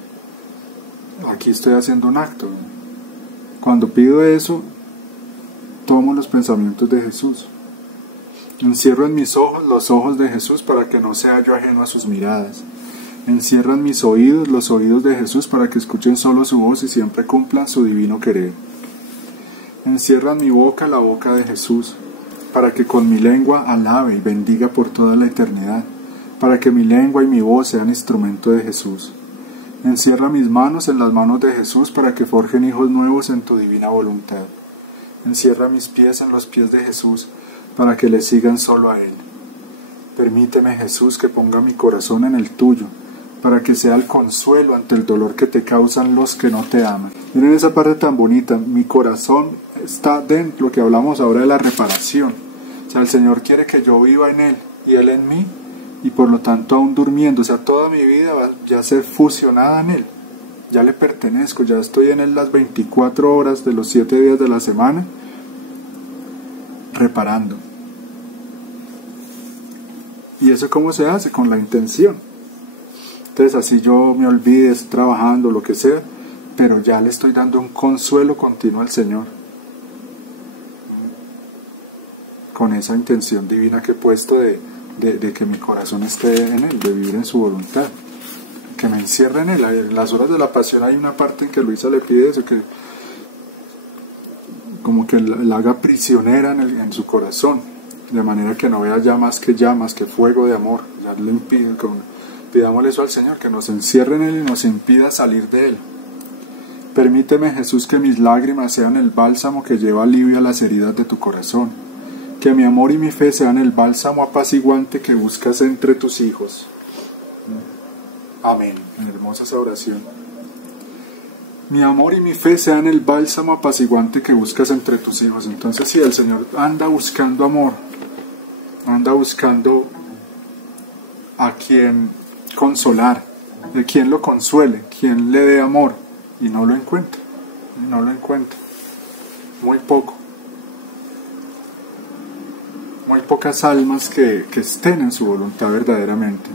Aquí estoy haciendo un acto. Cuando pido eso, tomo los pensamientos de Jesús. Encierro en mis ojos los ojos de Jesús para que no sea yo ajeno a sus miradas. Encierro en mis oídos los oídos de Jesús para que escuchen solo su voz y siempre cumplan su divino querer. Encierro en mi boca la boca de Jesús para que con mi lengua alabe y bendiga por toda la eternidad, para que mi lengua y mi voz sean instrumento de Jesús. Encierra mis manos en las manos de Jesús para que forjen hijos nuevos en tu divina voluntad. Encierra mis pies en los pies de Jesús para que le sigan solo a Él. Permíteme, Jesús, que ponga mi corazón en el tuyo, para que sea el consuelo ante el dolor que te causan los que no te aman. Miren esa parte tan bonita, mi corazón está dentro, lo que hablamos ahora de la reparación. O sea, el Señor quiere que yo viva en Él y Él en mí, y por lo tanto aún durmiendo, o sea, toda mi vida va ya a ser fusionada en Él. Ya le pertenezco, ya estoy en Él las 24 horas de los 7 días de la semana, reparando. ¿Y eso cómo se hace? Con la intención. Entonces así yo me olvide, trabajando, lo que sea, pero ya le estoy dando un consuelo continuo al Señor. Con esa intención divina que he puesto de que mi corazón esté en Él, de vivir en su voluntad, que me encierre en Él. En las horas de la pasión hay una parte en que Luisa le pide eso, que como que la haga prisionera en su corazón, de manera que no vea ya más que llamas, que fuego de amor. Ya le impide, pidámosle eso al Señor, que nos encierre en Él y nos impida salir de Él. Permíteme, Jesús, que mis lágrimas sean el bálsamo que lleva alivio a las heridas de tu corazón, que mi amor y mi fe sean el bálsamo apaciguante que buscas entre tus hijos. Amén. Hermosa esa oración. mi amor y mi fe sean el bálsamo apaciguante que buscas entre tus hijos. Entonces, si el Señor anda buscando amor, anda buscando a quien consolar, de quien lo consuele, quien le dé amor, y no lo encuentra, muy poco. Muy pocas almas que estén en su voluntad verdaderamente.